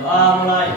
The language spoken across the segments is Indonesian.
Doa mulai.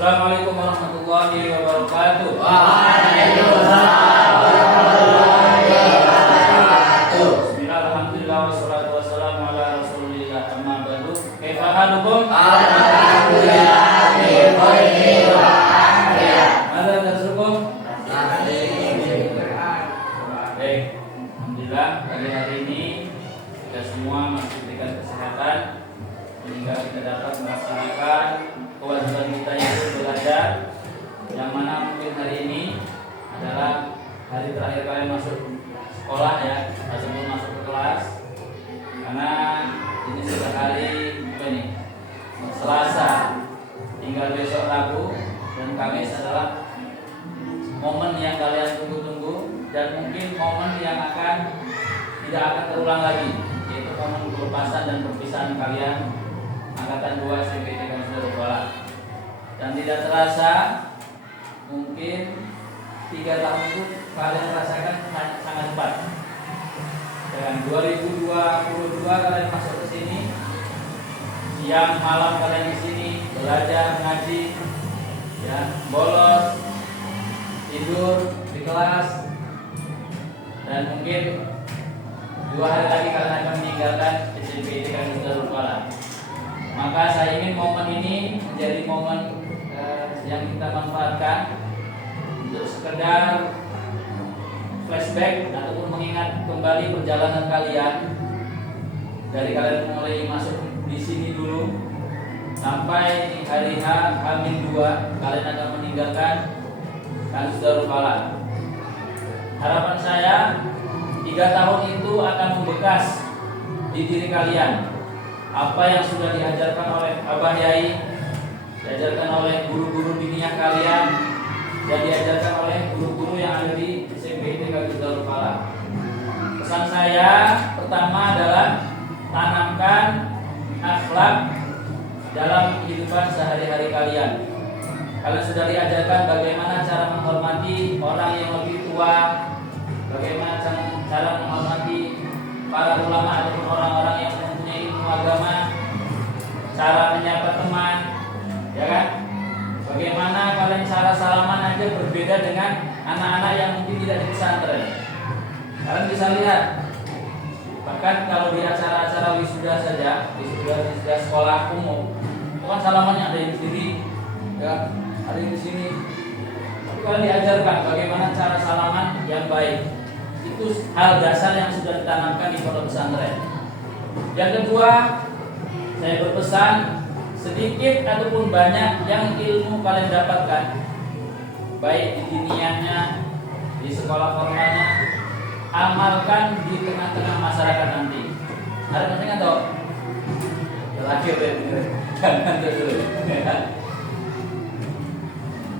Assalamualaikum warahmatullahi wabarakatuh. Waalaikumsalam warahmatullahi wabarakatuh. Bismillah, alhamdulillah, wassalatu wassalamu ala rasulillah, amma ba'du. Kaifa halukum? Alhamdulillah bi khairin wa afiyah. Mada darsukum? Baik, alhamdulillah pada hari ini kita semua masih diberikan kesehatan sehingga kita dapat melaksanakan kewajiban kita yaitu belajar, yang mana mungkin hari ini adalah hari terakhir kalian masuk sekolah ya, sebelum masuk ke kelas, karena ini sudah hari apa ini? Selasa, tinggal besok Rabu dan Kamis adalah momen yang kalian tunggu-tunggu dan mungkin momen yang tidak akan terulang lagi, yaitu momen pelepasan dan perpisahan kalian angkatan 2 SMP Tekan Seluruh Bala. Dan tidak terasa mungkin 3 tahun itu kalian rasakan sangat cepat. Dan 2022 kalian masuk ke sini, siang malam kalian di sini belajar ngaji, ya, bolos, tidur di kelas, dan mungkin 2 hari lagi kalian akan meninggalkan SMP Tekan Seluruh Bala. Maka saya ingin momen ini menjadi momen yang kita manfaatkan untuk sekedar flashback ataupun mengingat kembali perjalanan kalian dari kalian mulai masuk di sini dulu sampai di hari H-2 kalian akan meninggalkan Kampus Darul Falah. Harapan saya 3 tahun itu akan membekas di diri kalian. Apa yang sudah diajarkan oleh Abah Yai, diajarkan oleh guru-guru diniyah kalian, dan diajarkan oleh guru-guru yang ada di SMP Kampus Darul Falah. Pesan saya pertama adalah tanamkan akhlak dalam kehidupan sehari-hari kalian. Kalian sudah diajarkan bagaimana cara menghormati orang yang lebih tua, bagaimana cara menghormati para ulama ataupun orang-orang yang mempunyai ilmu agama, cara menyapa teman, ya kan? Bagaimana kalian cara salaman aja berbeda dengan anak-anak yang mungkin tidak di pesantren. Kalian bisa lihat, bahkan kalau di acara-acara wisuda saja, wisuda sekolah umum, itu kan salamannya ada yang di sini, ya, ada yang di sini. Tapi kalian diajarkan bagaimana cara salaman yang baik. Itu hal dasar yang sudah ditanamkan di pondok pesantren. Yang kedua, saya berpesan sedikit ataupun banyak yang ilmu kalian dapatkan, baik di diniahnya, di sekolah formalnya, amalkan di tengah-tengah masyarakat nanti. Ada penting atau? Terakhir jangan dulu.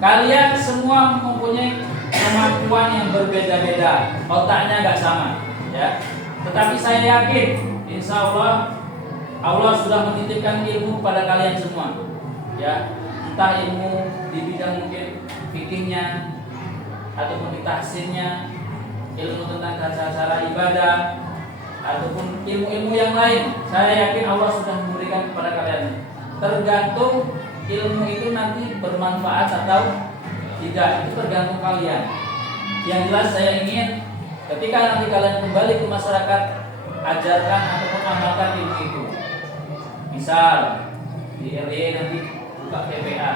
Kalian semua mempunyai kemampuan yang berbeda-beda, otaknya nggak sama, ya. Tetapi saya yakin, insya Allah, Allah sudah menitipkan ilmu pada kalian semua, ya. Entah ilmu di bidang mungkin fikihnya, ataupun di tahsinnya, ilmu tentang cara-cara ibadah, ataupun ilmu-ilmu yang lain. Saya yakin Allah sudah memberikan kepada kalian. Tergantung ilmu itu nanti bermanfaat atau tidak, itu tergantung kalian. Yang jelas saya ingin ketika nanti kalian kembali ke masyarakat, ajarkan ataupun amalkan ilmu itu. Misal di RW nanti buka PPA,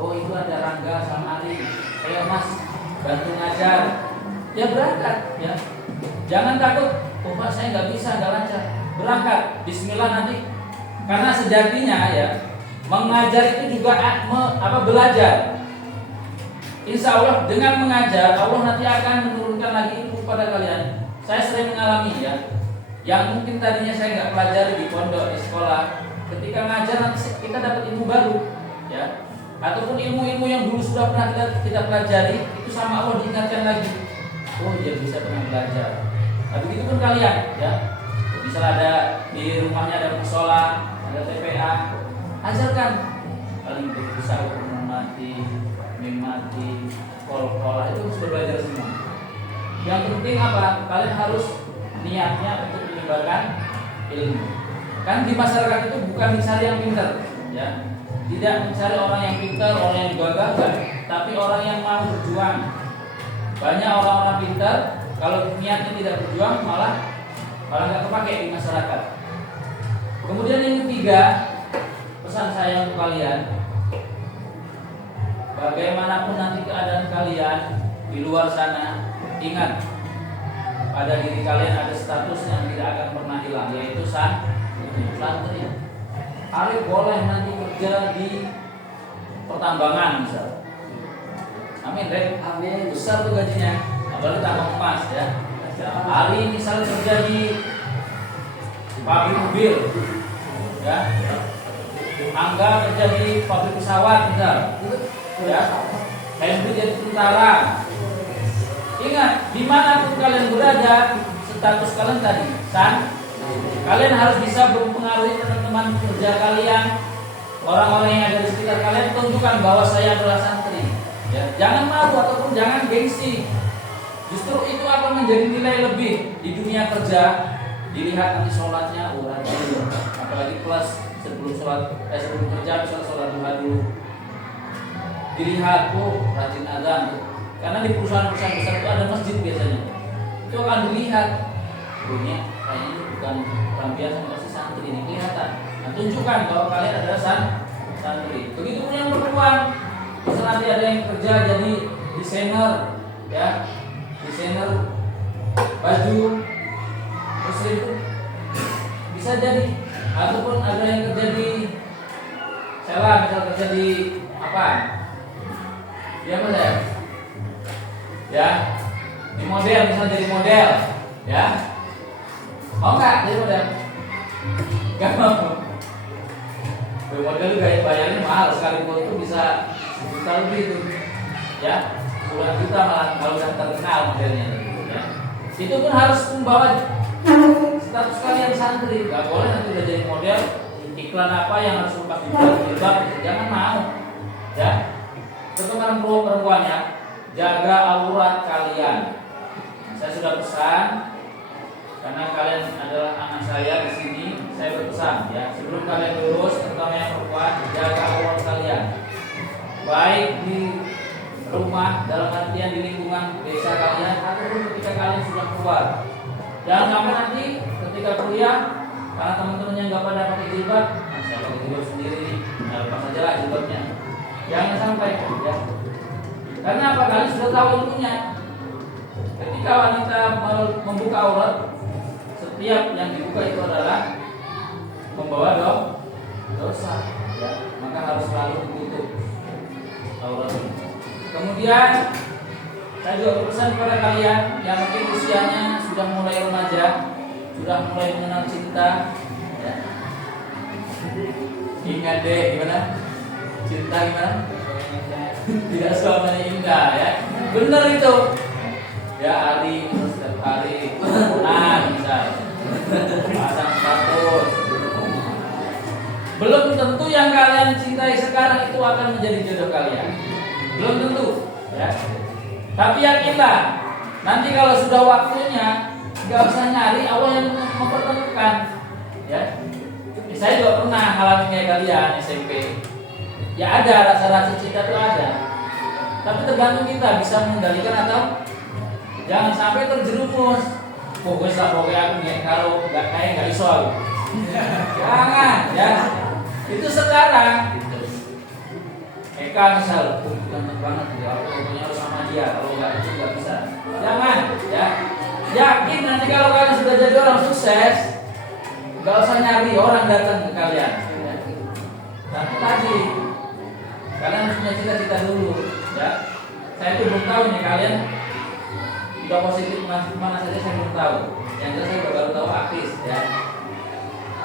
oh itu ada Rangga sama Ali, ayo mas bantu ngajar, ya berangkat, ya. Jangan takut, oh pak saya nggak bisa, nggak lancar, berangkat, Bismillah nanti. Karena sejatinya ya, mengajar itu juga belajar. Insya Allah dengan mengajar, Allah nanti akan menurunkan lagi ilmu pada kalian. Saya sering mengalami ya, yang mungkin tadinya saya nggak pelajari di pondok, di sekolah, ketika ngajar nanti kita dapat ilmu baru, ya. Ataupun ilmu-ilmu yang dulu sudah pernah kita pelajari, itu sama Allah diingatkan lagi. Oh dia bisa pernah belajar. Nah begitu pun kalian, ya. Misal ada di rumahnya ada musola, ada TPA, ajarkan. Paling bisa mati, memati, pola itu harus belajar semua. Yang penting apa? Kalian harus niatnya untuk menyebarkan ilmu. Kan di masyarakat itu bukan mencari yang pintar, ya. Tidak mencari orang yang pintar, orang yang gagah, tapi orang yang mau berjuang. Banyak orang-orang pintar, kalau niatnya tidak berjuang malah nggak kepake di masyarakat. Kemudian yang ketiga, pesan saya untuk kalian, bagaimanapun nanti keadaan kalian di luar sana, ingat pada diri kalian ada status yang tidak akan pernah hilang, yaitu santri. Arif boleh nanti kerja di pertambangan misal. Amin, Rek. Amin. Besar tuh gajinya, apalagi tambang emas, ya. Ari misalnya kerja di pabrik mobil, ya. Angga kerja di pabrik pesawat, misal, ya. Henry jadi tentara. Ingat, dimanapun kalian berada, status kalian tadi, kalian harus bisa mempengaruhi teman-teman kerja kalian, orang-orang yang ada di sekitar kalian, tunjukkan bahwa saya adalah santri. Ya, jangan malu ataupun jangan gengsi. Justru itu akan menjadi nilai lebih di dunia kerja. Dilihat nanti sholatnya rajin, apalagi kelas sebelum kerja misalnya sholat duha dulu. Dilihat rajin azan. Karena di perusahaan-perusahaan besar itu ada masjid biasanya. Itu akan dilihat. Kayaknya ini bukan orang biasa, masih santri ini kelihatan. Nah, tunjukkan bahwa kalian adalah santri. Begitu pun yang berpeluang. Misal nanti ada yang kerja jadi desainer, ya, desainer baju muslim itu bisa jadi, ataupun ada yang kerja di sela, misal kerja di apa? Ya apa ya? Ya, di model, misal jadi model, ya. Mau nggak jadi model? Gak mau. Model itu bayarnya mahal, sekali foto bisa juta lebih itu, ya. Puluhan juta malah kalau sudah terkenal modelnya, ya. Itu pun harus membawa status kalian santri. Gak boleh nanti udah jadi model iklan apa yang harus lepas jilbab, jangan mau, ya. Terutama perempuannya, jaga aurat kalian. Saya sudah pesan, karena kalian adalah anak saya di sini, saya berpesan, ya, sebelum kalian lulus, terutama yang perempuan, jaga aurat kalian, baik di rumah, dalam artian di lingkungan desa kalian, ataupun ketika kalian sudah keluar. Jangan sampai nanti ketika kuliah, karena teman-temannya nggak pada pakai jilbab, saya pakai jilbab sendiri, lepas aja lah jilbabnya. Jangan sampai, ya. Karena apa? Kalian sudah tahu ilmunya. Ketika wanita membuka aurat, setiap yang dibuka itu adalah membawa dosa, ya. Maka harus selalu ditutup aurat ini. Kemudian saya juga berpesan kepada kalian yang mungkin usianya sudah mulai remaja, sudah mulai mengenal cinta, ya. Ingat deh gimana? Cinta gimana? Tidak selamanya indah, ya. Benar itu. Ya hari setiap hari, misal pasang status. Belum tentu yang kalian cintai sekarang itu akan menjadi jodoh kalian. Belum tentu, ya. Tapi yakinlah, nanti kalau sudah waktunya, nggak usah nyari Allah yang mempertemukan, ya. Saya juga pernah alami kayak kalian SMP. Ya ada rasa-rasa cinta itu ada. Tapi tergantung kita bisa mengendalikan atau jangan sampai terjerumus. Pokoknya aku nggak kalau nggak iso aku. Jangan, ya. Itu sekarang. Eka misal, ganteng banget ya, pokoknya harus sama dia. Kalau nggak itu nggak bisa. Jangan, ya. Yakin nanti kalau kalian sudah jadi orang sukses, nggak usah nyari orang datang ke kalian. Ya. Tapi tadi kalian harus punya cita-cita dulu, ya. Saya itu belum tahu nih kalian udah positif mana saja saya belum tahu. Yang jelas saya baru tahu artis, ya.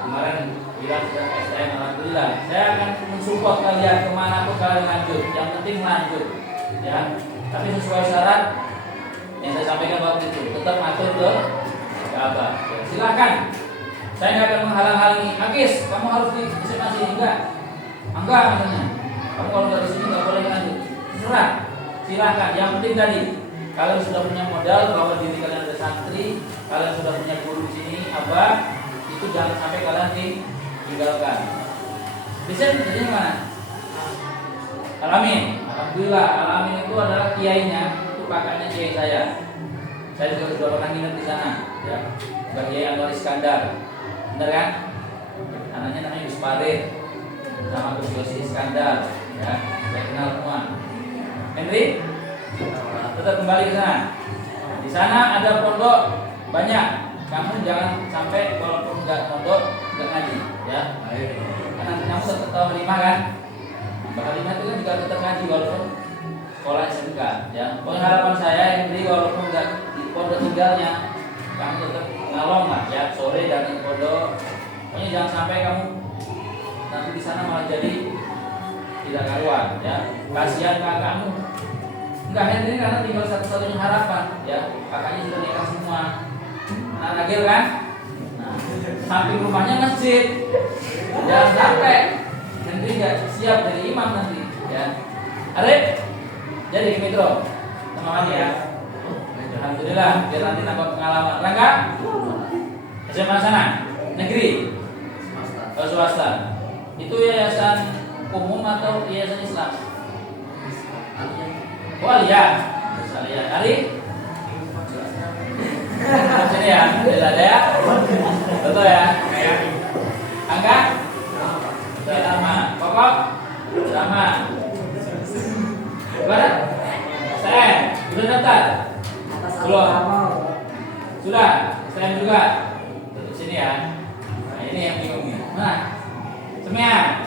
Kemarin bilang sudah STM, alhamdulillah. Saya akan mensupport kalian kemana pun kalian lanjut. Yang penting lanjut, ya. Tapi sesuai syarat yang saya sampaikan waktu itu, tetap ngatur ke Abah. Ya, silakan. Saya nggak akan menghalang-halangi. Akis, kamu harus di SMA sini enggak? Enggak katanya. Kamu kalau nggak di sini nggak boleh lanjut. Terserah. Silakan. Yang penting tadi, kalian sudah punya modal bahwa diri kalian ada santri, kalian sudah punya guru di sini, Abah, itu jangan sampai kalian ditinggalkan. Bisa jadi mana? Alamin. Alhamdulillah, Alamin itu adalah kiainya, itu kakaknya kiai saya. Saya juga sudah pernah nginep di sana, ya. Kiai Anwar Iskandar. Benar kan? Anaknya namanya Gus Farid sama Gus Yosi Iskandar, ya. Saya kenal semua. Henry, tetap kembali ke sana. Di sana ada pondok banyak. Kamu jangan sampai walaupun nggak pondok nggak ngaji, ya. Karena kamu tetap tahu lima kan? Bahkan lima itu kan juga tetap ngaji walaupun sekolah SMK, ya. Pengharapan saya Henry walaupun nggak di pondok tinggalnya, kamu tetap ngalong lah, ya. Sore datang ke pondok. Pokoknya jangan sampai kamu nanti di sana malah jadi tidak karuan, ya. Kasihan kakakmu. Enggak, Henry karena tinggal satu-satunya harapan, ya. Kakaknya sudah nikah semua. Anak ragil kan? Nah, samping rumahnya masjid. Jangan sampai Henry nggak siap jadi imam nanti, ya. Arif, jadi Metro, teman ya. Alhamdulillah, biar nanti nambah pengalaman. Rangga, SMA sana, negeri, atau swasta. Itu yayasan umum atau yayasan Islam? Oh Alia, Alia. Ari, sini ya, tidak ada ya, betul ya. Angga, sama. Pokok, sama. Gimana? Saya, sudah daftar? Belum. Sudah, saya juga. Tutup sini ya. Nah ini yang bingung nih. Nah, Semia,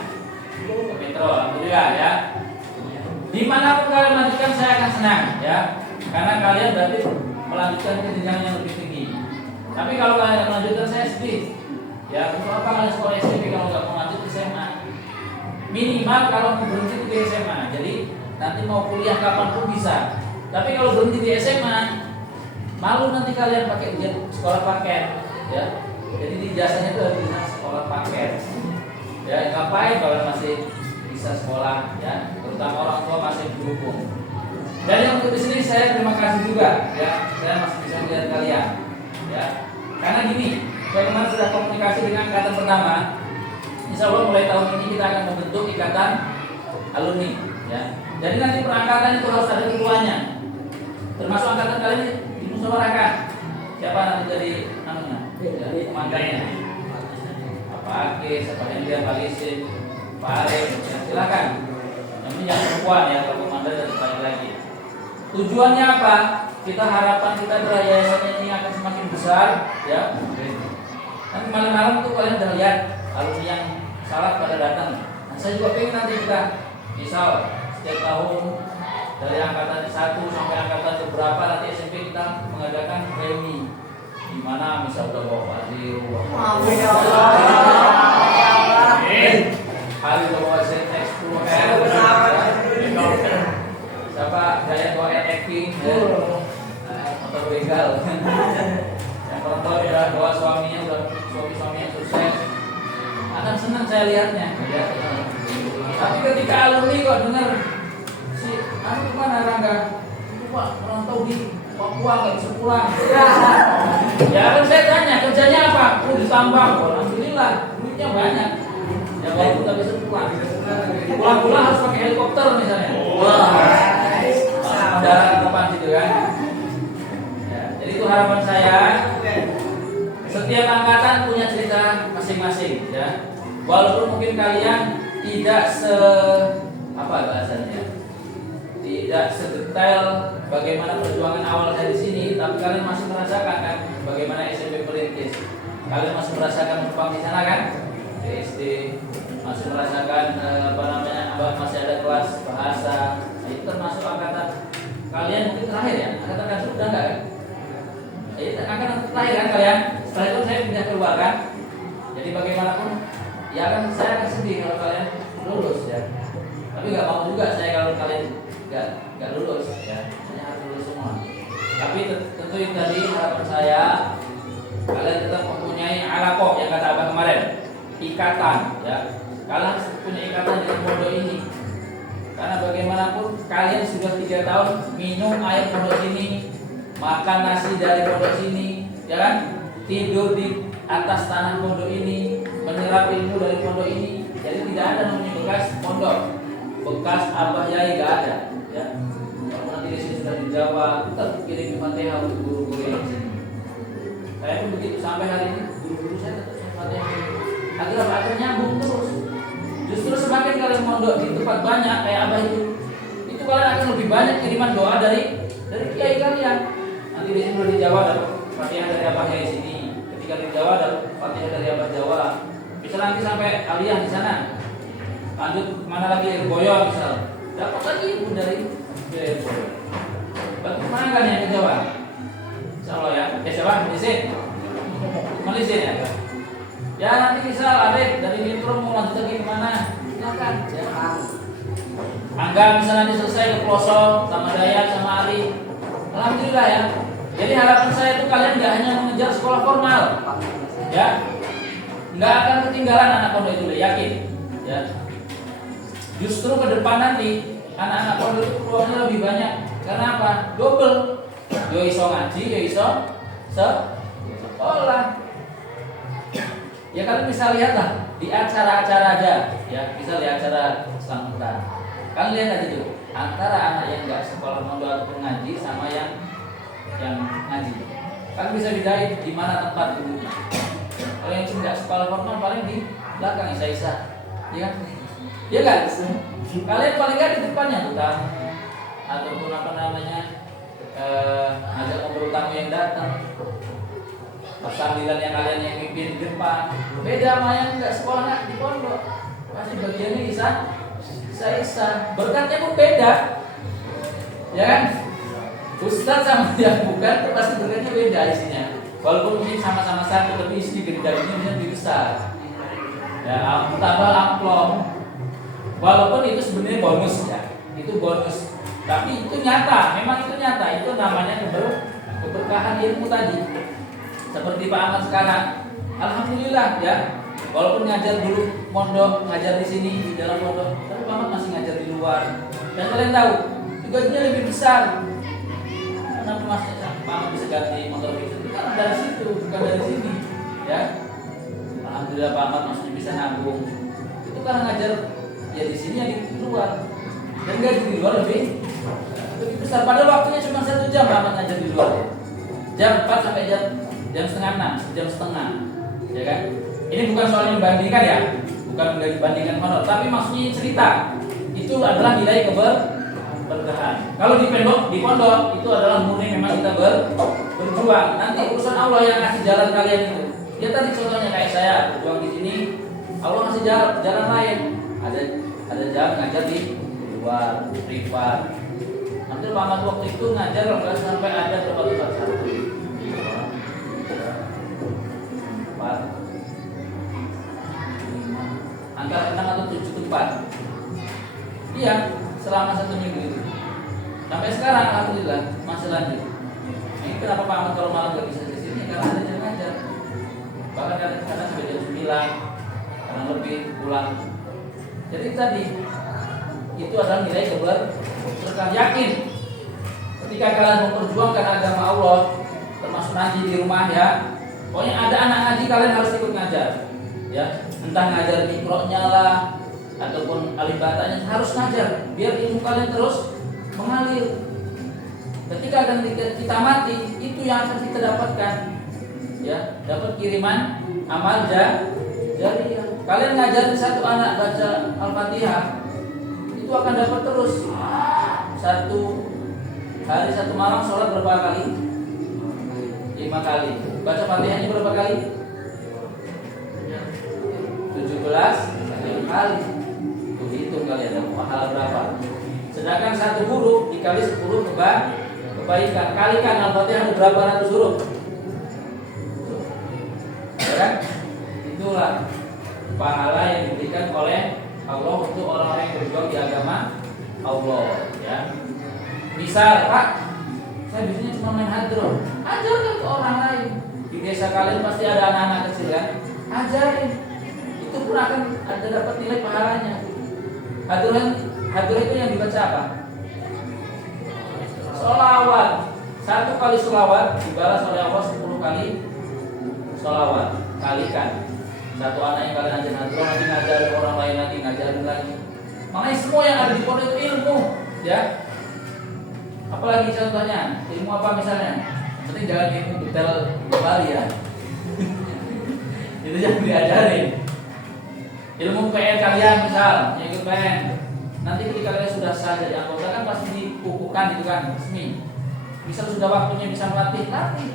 Metro, alhamdulillah ya. Dimanapun kalian melanjutkan saya akan senang, ya. Karena kalian berarti melanjutkan ke jenjang yang lebih tinggi. Tapi kalau kalian melanjutkan saya sedih. Ya, untuk apa kalian sekolah SMP kalau nggak mau lanjut ke SMA? Minimal kalau mau berhenti di SMA. Jadi nanti mau kuliah kapanpun bisa. Tapi kalau berhenti di SMA, malu nanti kalian pakai sekolah paket, ya. Jadi di jasanya itu harus sekolah paket. Ya, ngapain kalau masih bisa sekolah, ya. Terutama orang tua masih didukung. Dan yang untuk di sini saya terima kasih juga, ya. Saya masih bisa melihat kalian, ya. Karena gini, saya kemarin sudah komunikasi dengan angkatan pertama. Insya Allah mulai tahun ini kita akan membentuk ikatan alumni, ya. Jadi nanti perangkatan itu harus ada ketuanya. Termasuk angkatan kalian dimusyawarahkan. Siapa nanti jadi namanya? Jadi komandannya. Apa Ake, siapa yang dia Palisin, Pak Arif, ya, silakan. Yang ini yang perempuan ya, kalau komandan dan banyak lagi. Tujuannya apa? Kita harapan kita yayasan ini akan semakin besar, ya. Nanti malam-malam tuh kalian udah lihat alumni yang salah pada datang. Nah, saya juga pengen nanti kita misal setiap tahun dari angkatan sampai angkatan beberapa nanti SMP kita mengadakan reuni di mana misal udah bawa Fazil, Amin ya Allah. Hari udah bawa ZX10 siapa Jaya bawa acting motor begal yang perempuan udah bawa suaminya udah suami yang sukses akan senang saya lihatnya ya. Tapi ketika alumni kok dengar si anu kemana Rangga Pak merantau di Papua nggak bisa pulang ya kan saya tanya kerjanya apa? Ditambang alhamdulillah duitnya banyak ya walaupun nggak bisa pulang harus pakai helikopter misalnya darat depan gitu kan ya, jadi itu harapan saya setiap angkatan punya cerita masing-masing ya walaupun mungkin kalian tidak tidak sedetail bagaimana perjuangan awal dari sini, tapi kalian masih merasakan kan bagaimana SMP merintis. Kalian masih merasakan numpang di sana kan? Di SD masih merasakan masih ada kelas bahasa. Nah, itu termasuk angkatan kalian mungkin terakhir ya? Angkatan sudah enggak kan? Jadi angkatan terakhir kan kalian? Setelah itu saya pindah keluar kan? Jadi bagaimanapun ya kan saya akan sedih kalau kalian lulus ya. Tapi nggak mau juga saya kalau kalian nggak lulus ya, hanya harus lulus semua. Tapi tentu yang tadi harapan saya kalian tetap mempunyai alaqah yang kata abang kemarin, ikatan ya. Kalian harus punya ikatan dengan pondok ini. Karena bagaimanapun kalian sudah 3 tahun minum air pondok ini, makan nasi dari pondok sini, ya kan? Tidur di atas tanah pondok ini, menyerap ilmu dari pondok ini. Jadi tidak ada namanya bekas pondok, bekas abah yai nggak ada. Ya, kalau nanti di sini sudah di Jawa, tetap kirim Fatihah untuk guru-guru yang sini. Saya pun begitu sampai hari ini guru-guru saya tetap Fatihah. Agar nyambung terus. Justru semakin kalian mondok di tempat banyak kayak abah itu kalian akan lebih banyak kiriman doa dari kiai kalian. Nanti di sini sudah di Jawa dapat Fatihah dari abah yai sini. Ketika di Jawa dapat Fatihah dari abah Jawa. Bisa nanti sampai kalian di sana. Lanjut mana lagi Boyo misal. Dapat lagi ibu dari Boyo. Batu mana kan yang ke Jawa? Insyaallah ya. Siapa? Malaysia ya. Ya nanti misal Adek dari Mitro mau lanjut lagi kemana? Silakan. Ya. Angga misalnya nanti selesai ke Pelosok sama Dayat sama Ari. Alhamdulillah ya. Jadi harapan saya itu kalian nggak hanya mengejar sekolah formal, ya. Nggak akan ketinggalan anak pondok itu, yakin. Ya. Justru ke depan nanti anak-anak pondok itu peluangnya lebih banyak. Karena apa? Double. Yo iso ngaji, yo iso sekolah. Ya kalian bisa lihat lah di acara-acara aja, ya bisa lihat acara selamatan. Kalian lihat aja tuh antara anak yang nggak sekolah pondok ataupun ngaji sama yang ngaji. Kalian bisa bedain di mana tempat duduknya. Kalau yang tidak sekolah formal paling di belakang isa-isa, ya kan? Ya kan? Kalian paling nggak di depannya tuh ataupun ngajak ngobrol tamu yang datang. Persanggilan yang kalian yang mimpin di depan. Beda sama yang nggak sekolah di pondok. Pasti bagiannya isa-isa. Berkatnya pun beda, ya kan? Ustadz sama yang bukan itu pasti berkatnya beda isinya. Walaupun mungkin sama-sama satu, tapi isi dagingnya bisa lebih besar. Ya, tambah amplop. Walaupun itu sebenarnya bonus ya, itu bonus. Tapi itu nyata, memang itu nyata. Itu namanya keberkahan ilmu tadi. Seperti Pak Ahmad sekarang, alhamdulillah ya. Walaupun ngajar dulu pondok, ngajar di sini di dalam pondok, tapi Pak Ahmad masih ngajar di luar. Dan kalian tahu, gajinya lebih besar. Kenapa Pak Ahmad bisa ganti motor itu? Karena dari situ, bukan dari sini, ya. Alhamdulillah Pak Ahmad masih bisa nabung. Itu karena ngajar ya di sini ya di luar. Dan gaji di luar lebih besar. Padahal waktunya cuma 1 jam Pak Ahmad ngajar di luar. Jam 4 sampai jam setengah 6, jam setengah, ya kan? Ini bukan soal membandingkan ya, bukan membandingkan honor, tapi maksudnya cerita. Itu adalah nilai keberkahan. Kalau di pondok itu adalah murni memang kita berjuang. Nanti urusan Allah yang ngasih jalan kalian itu. Ya tadi contohnya kayak saya berjuang di sini, Allah ngasih jalan lain. Ada jalan ngajar di luar, privat. Nanti dulu Pak Ahmad waktu itu ngajar kalau nggak sampai ada berapa tuh Pak? 1, 2, 3, 4, 5, antara 6 atau 7 tempat. Iya, selama 1 minggu itu. Sampai sekarang alhamdulillah masih lanjut. Ini kenapa Pak Ahmad kalau malam nggak bisa ke sini? Karena ada yang ngajar. Bahkan kadang sampai jam 9, kadang lebih pulang. Jadi tadi itu adalah nilai keberberkahan. Yakin ketika kalian memperjuangkan agama Allah, termasuk ngaji di rumah ya, pokoknya ada anak ngaji kalian harus ikut ngajar ya, entah ngajar mikronya lah ataupun alif batanya harus ngajar biar ilmu kalian terus mengalir. Ketika akan kita mati, itu yang akan kita dapatkan ya, dapat kiriman amal jariah. Kalian ngajarin satu anak baca Al-Fatihah, itu akan dapat terus. 1 hari 1 malam sholat berapa kali? 5 kali. Baca Fatihahnya berapa kali? 17 kali. Begitu kalian dapat pahala berapa? Sedangkan 1 huruf dikali 10 kebaikan. Kalikan Al-Fatihah berapa ratus huruf? Ya kan? Itulah pahala yang diberikan oleh Allah untuk orang-orang yang berjuang di agama Allah ya. Misal, Pak, saya biasanya cuma main hadroh, ajarkan ke orang lain. Di desa kalian pasti ada anak-anak kecil kan? Ajarin. Itu pun akan ada dapat nilai pahalanya. Hadroh itu yang dibaca apa? Sholawat. 1 kali sholawat dibalas oleh Allah 10 kali sholawat. Kalikan. 1 anak yang kalian ajarin hadroh, nanti ngajarin orang lain lagi, ngajarin lagi. Makanya semua yang ada di pondok itu ilmu ya. Apalagi contohnya, ilmu apa misalnya? Yang penting jangan ilmu detail Bali ya. Itu yang diajarin. Ilmu PN kalian misal, yang ikut PN. Nanti ketika kalian sudah sah jadi anggota kan pasti dikukuhkan itu kan resmi. Misal sudah waktunya bisa melatih, latih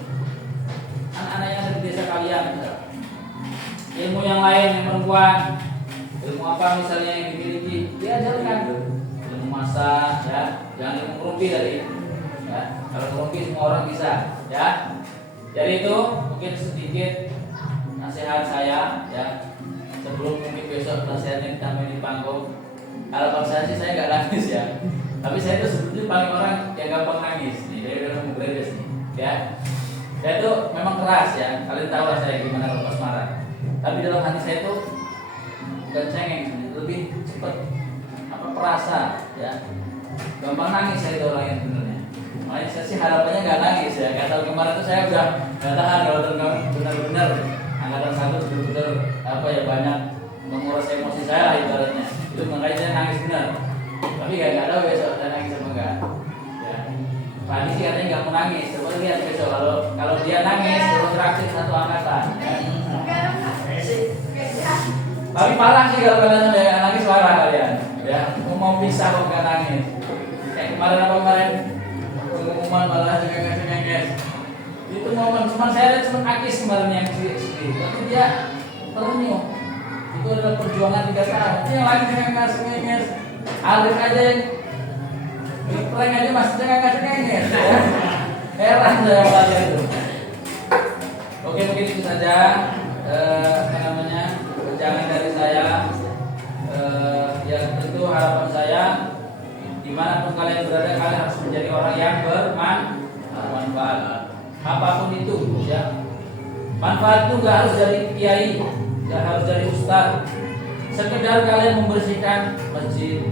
anak-anak yang ada di desa kalian misal. Ilmu yang lain yang perempuan, ilmu apa misalnya yang dimiliki, diajarkan. Ilmu masak ya, jangan ilmu kerumpi tadi ya. Kalau kerumpi semua orang bisa ya. Jadi itu mungkin sedikit nasihat saya ya, sebelum mungkin besok nasihatnya kita di panggung. Harapan saya sih saya nggak nangis ya, tapi saya itu sebetulnya paling orang yang gampang nangis nih, dari udah mau beres nih ya. Saya itu memang keras ya, kalian tahu lah saya gimana kalau pas marah. Tapi dalam hati saya itu bukan cengeng, lebih cepat perasa ya, gampang nangis saya itu orangnya sebenarnya. Makanya saya sih harapannya nggak nangis ya. Nggak tahu kemarin tuh saya udah nggak tahan kalau benar-benar angkatan 1 benar-benar apa ya, banyak menguras emosi saya lah ibaratnya. Itu makanya saya nangis benar. Tapi nggak tahu besok saya nangis apa enggak. Ya. Pak Adi sih katanya nggak mau nangis. Coba lihat besok kalau dia nangis terus reaksi 1 angkatan. Ya. Tapi parah sih kalau kalian ada nangis, parah kalian. Ya, mau pisah kok nggak nangis. Kayak kemarin pengumuman malah cengenges. Itu momen cuma saya lihat cuma Akis kemarin yang sedih. Tapi dia tersenyum. Itu adalah perjuangan 3 tahun. Itu yang lagi cengenges. Alif aja yang prank aja masih cengenges. Ya. Heran saya pelajar itu. Oke, mungkin itu saja jangan dari saya. Ya tentu harapan saya dimanapun kalian berada, kalian harus menjadi orang yang bermanfaat apapun itu ya. Manfaat itu gak harus dari kiai, gak harus dari ustaz. Sekedar kalian membersihkan masjid,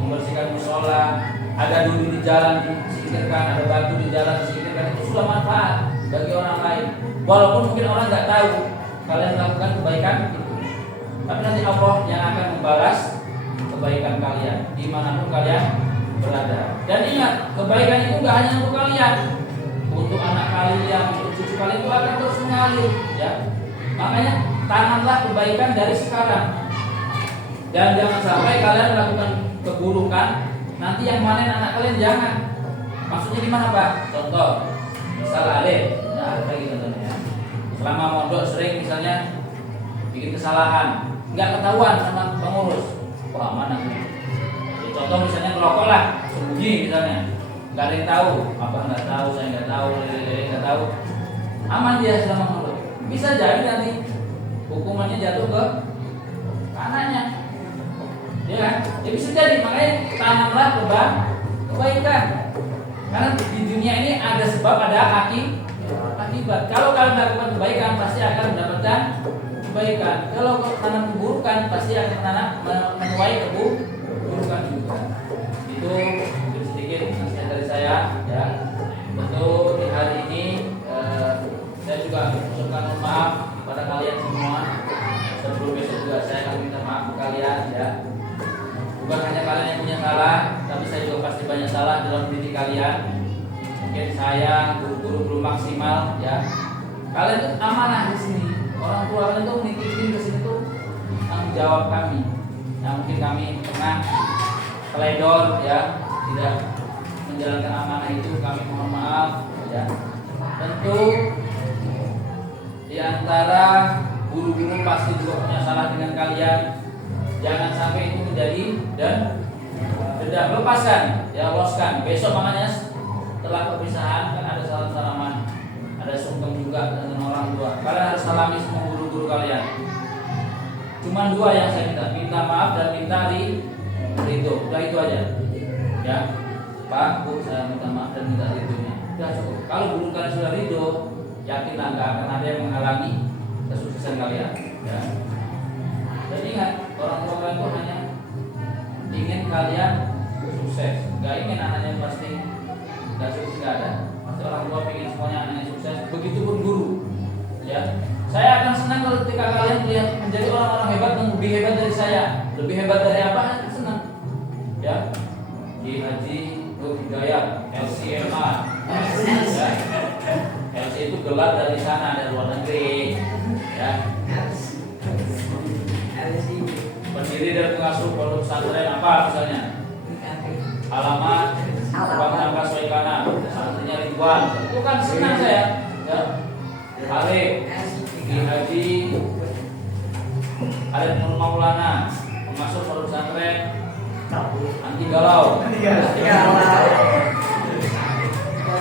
membersihkan musola, ada duri di jalan disingkirkan, ada batu di jalan disingkirkan, itu sudah manfaat bagi orang lain. Walaupun mungkin orang nggak tahu kalian melakukan kebaikan itu, tapi nanti Allah yang akan membalas kebaikan kalian dimanapun kalian berada. Dan ingat, kebaikan itu nggak hanya untuk kalian, untuk anak kalian, untuk cucu kalian, itu akan terus mengalir ya. Makanya tanamlah kebaikan dari sekarang. Dan jangan sampai kalian melakukan keburukan, nanti yang manen anak kalian jangan. Maksudnya gimana Pak? Contoh, misal Alif, nah lagi contohnya ya. Selama mondok sering misalnya bikin kesalahan, nggak ketahuan sama pengurus. Wah mana? Ya, contoh misalnya ngerokok lah, sembunyi misalnya. nggak ada yang tahu, abah nggak tahu, saya nggak tahu, lele nggak tahu, aman dia selama mondok. Bisa jadi nanti hukumannya jatuh ke anaknya, ya kan? Ya bisa jadi, makanya tanamlah kebaikan. Karena di dunia ini ada sebab, ada akibat. Kalau kalian melakukan kebaikan, pasti akan mendapatkan kebaikan. Kalau tanam keburukan, pasti akan menuai keburukan juga. Itu sedikit nasihat dari saya, ya. Tentu di hari ini saya juga mengucapkan maaf kepada kalian semua. Sebelum besok juga saya akan minta maaf ke kalian, ya. Bukan hanya kalian yang punya salah, tapi saya juga pasti banyak salah dalam mendidik kalian. Mungkin saya, guru-guru belum maksimal, ya. Kalian itu amanah di sini. Orang tua kalian itu menitipin ke sini tuh tanggung jawab kami. Yang mungkin kami pernah teledor, ya, tidak menjalankan amanah itu, kami mohon maaf, ya. Tentu di antara guru-guru pasti juga punya salah dengan kalian. Jangan sampai itu menjadi dendam. Lepaskan, ya, loskan. Besok makanya setelah perpisahan kan ada salam-salaman, ada sungkem juga dengan orang tua. Kalian harus salami semua guru-guru kalian. Cuman dua yang saya minta maaf dan minta ridho. Udah itu aja, ya. Pak, Bu, saya minta maaf dan minta ridhonya. Udah cukup. Kalau guru kalian sudah ridho, yakinlah nggak akan ada yang menghalangi kesuksesan kalian, ya. Dan ingat, orang tua kalian itu hanya ingin kalian sukses, nggak ingin anaknya pasti nggak sukses, nggak ada. Pasti orang tua ingin semuanya anaknya sukses. Begitupun guru, ya. Saya akan senang kalau ketika kalian lihat menjadi orang-orang hebat yang lebih hebat dari saya, lebih hebat dari apa? Akan senang, ya. Di Haji Nur Hidayat, LCMA, ya. LC itu gelar dari sana, dari luar negeri, ya. Pendiri dan pengasuh pondok pesantren apa misalnya? Alamat Bang Nangka Soekana, santrinya Ridwan. Itu kan senang saya, ya. Alif Haji Alif Nur Maulana, pengasuh pondok pesantren anti galau.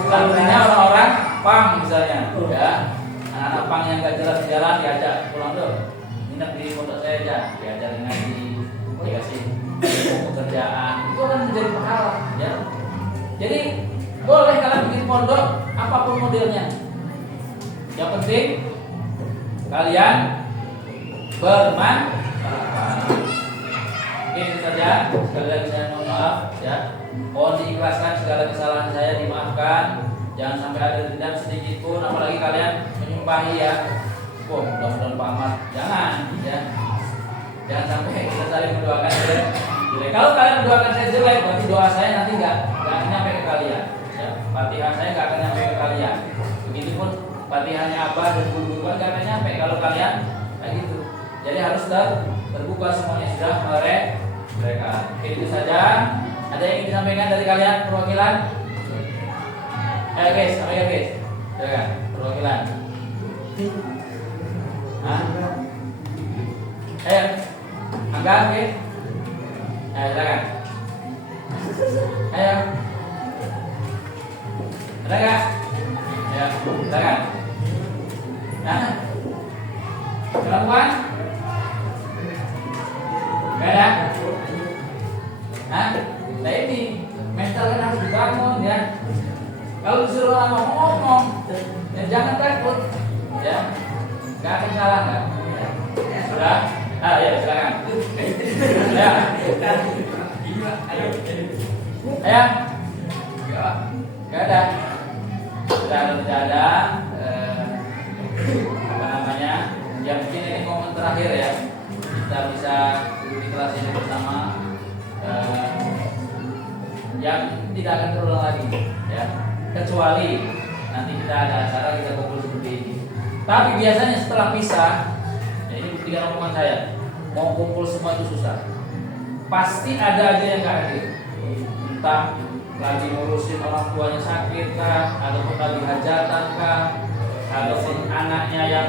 Santrinya orang-orang pang misalnya, ya. Anak-anak pang yang gak jelas jalan diajak pulang dong. Minat di pondok saya aja, diajarin ngaji, dikasih pekerjaan, itu akan menjadi pahala, ya. Jadi boleh kalian bikin pondok apapun modelnya. Yang penting kalian bermanfaat. Oke, itu saja. Sekali lagi saya mohon maaf, ya. Mohon diikhlaskan segala kesalahan saya, dimaafkan. Jangan sampai ada dendam sedikit pun, apalagi kalian menyumpahi, ya. Oh, mudah-mudahan Pak Ahmad, jangan, ya. Jangan sampai kita saling mendoakan jelek. Kalau kalian mendoakan saya jelek, berarti doa saya nanti nggak nyampe ke kalian, ya. Fatihah saya nggak akan nyampe ke kalian. Begitupun fatihahnya Abah dan Guru nggak akan nyampe kalau kalian kayak gitu. Jadi harus terbuka semuanya, sudah mereka. Oke, itu saja. Ada yang ingin disampaikan dari kalian, perwakilan? Ayo guys, sampaikan guys. Silakan, perwakilan. Hah? Ayo, angkat, oke? Ayo, silakan. Ayo. Ada nggak? Ya, silakan. Nah, perempuan? Nggak ada? Hah? Nah ini mental kan harus dibangun, ya. Kalau disuruh orang ngomong, ya jangan takut, ya. Nggak akan salah, nggak? Sudah? Ya, silakan. Ya. Ayo. Ayo. Nggak ada. Sudah tidak ada. Apa namanya? Ya mungkin ini momen terakhir, ya. Kita bisa duduk di kelas ini bersama. Yang tidak akan terulang lagi, ya. Kecuali nanti kita ada acara, kita kumpul seperti ini. Tapi biasanya setelah pisah, ya ini buktikan omongan saya, mau kumpul semua itu susah. Pasti ada aja yang gak hadir. Entah lagi ngurusin orang tuanya sakit kah, ataupun lagi hajatan kah, ataupun anaknya yang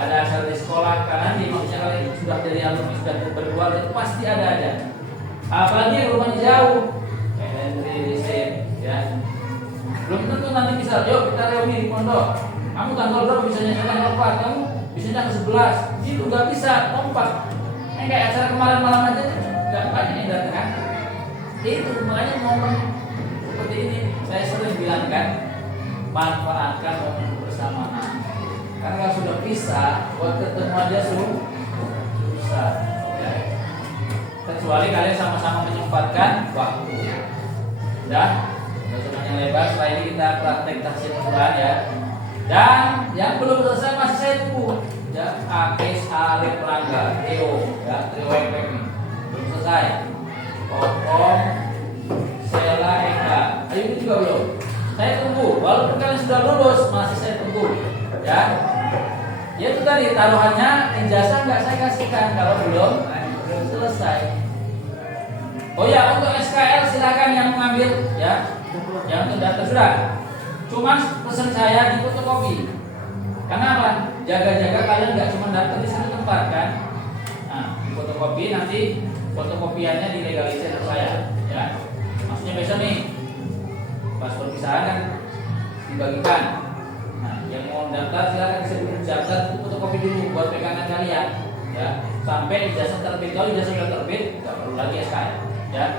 ada acara di sekolah kah. Nanti maksudnya kalian sudah dari alumni, sudah berkeluarga, itu pasti ada aja. Apalagi rumahnya jauh, kayak dari sini, ya. Belum tentu nanti bisa, yuk kita reuni di pondok. Kamu tanggal berapa bisanya, saya tanggal 4, kamu bisanya ke 11. Itu nggak bisa, kompak. Kayak acara kemarin malam aja nggak banyak yang datang kan. Itu makanya momen seperti ini saya sering bilang kan, manfaatkan momen bersamaan. Karena kalau sudah pisah, buat ketemu aja susah. Ya. Kecuali kalian sama-sama menyempatkan waktu. Udah, nggak usah panjang lebar. Setelah ini kita praktek tafsir Quran ya. Dan yang belum selesai masih saya tunggu. Ya, Akis, Arif, Rangga, Theo, ya, Trio Efek nih. Belum selesai. Kokom, Sela, Eka. Ayo itu juga belum. Saya tunggu. Walaupun kalian sudah lulus, masih saya tunggu. Ya. Ya itu tadi taruhannya ijazah nggak saya kasihkan kalau belum selesai. Oh ya, untuk SKL silakan yang mengambil ya. Yang untuk daftar sudah. Cuman pesan saya di fotokopi. Karena apa? Jaga-jaga kalian nggak cuma daftar di satu tempat kan. Nah, di fotokopi nanti fotokopiannya dilegalisir ke saya, ya. Maksudnya besok nih pas perpisahan kan dibagikan. Nah, yang mau daftar silakan sebelum daftar fotokopi dulu buat pegangan kalian, ya. Sampai ijazah terbit. Kalau ijazah sudah terbit, nggak perlu lagi SKM, ya.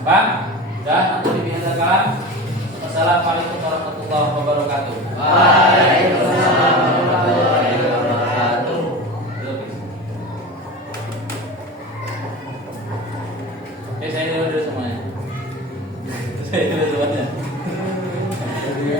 Bang, dan nanti lebih kalam. Assalamualaikum warahmatullahi wabarakatuh. Waalaikumsalam.